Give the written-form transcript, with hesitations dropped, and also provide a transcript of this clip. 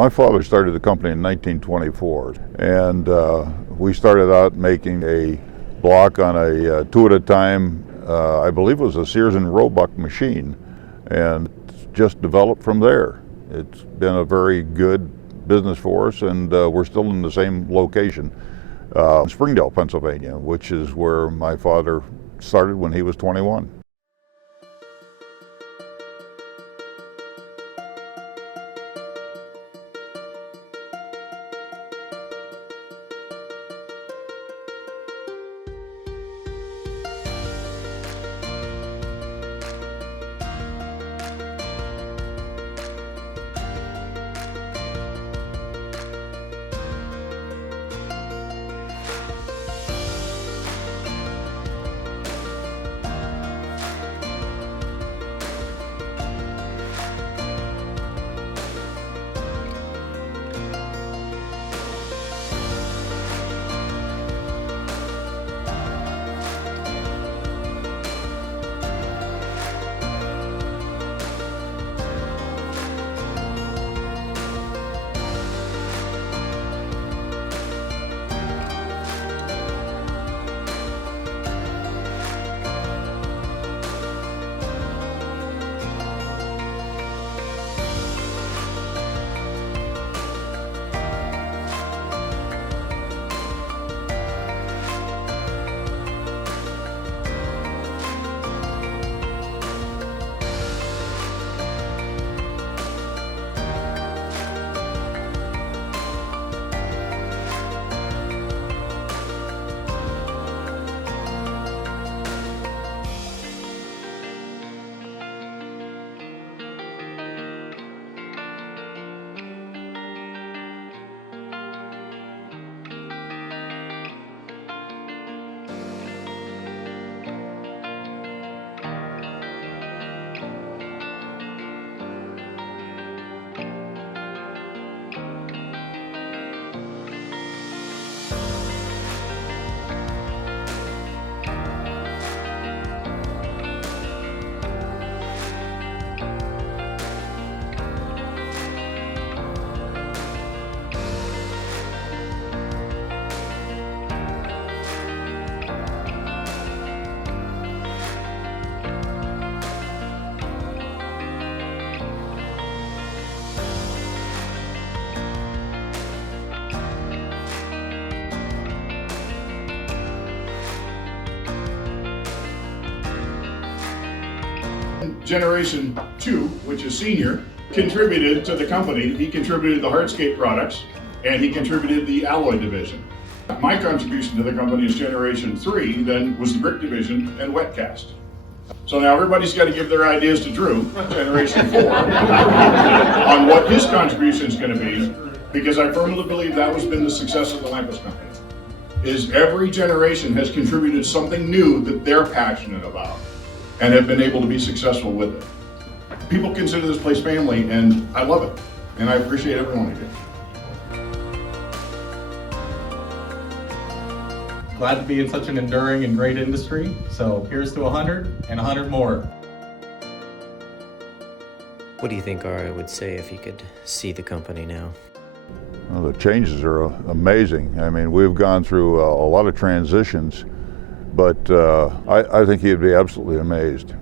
My father started the company in 1924, and we started out making a block on a two at a time, I believe it was a Sears and Roebuck machine, and just developed from there. It's been a very good business for us, and we're still in the same location, Springdale, Pennsylvania, which is where my father started when he was 21. Generation 2, which is senior, contributed to the company. He contributed the hardscape products, and he contributed the alloy division. My contribution to the company as Generation 3 then was the brick division and wet cast. So now everybody's got to give their ideas to Drew, Generation 4, on what his contribution is going to be, because I firmly believe that has been the success of the Lampus Company, is every generation has contributed something new that they're passionate about and have been able to be successful with it. People consider this place family, and I love it, and I appreciate every one of you. Glad to be in such an enduring and great industry, so here's to 100 and 100 more. What do you think Ari would say if he could see the company now? Well, the changes are amazing. I mean, we've gone through a lot of transitions, but I think he'd be absolutely amazed.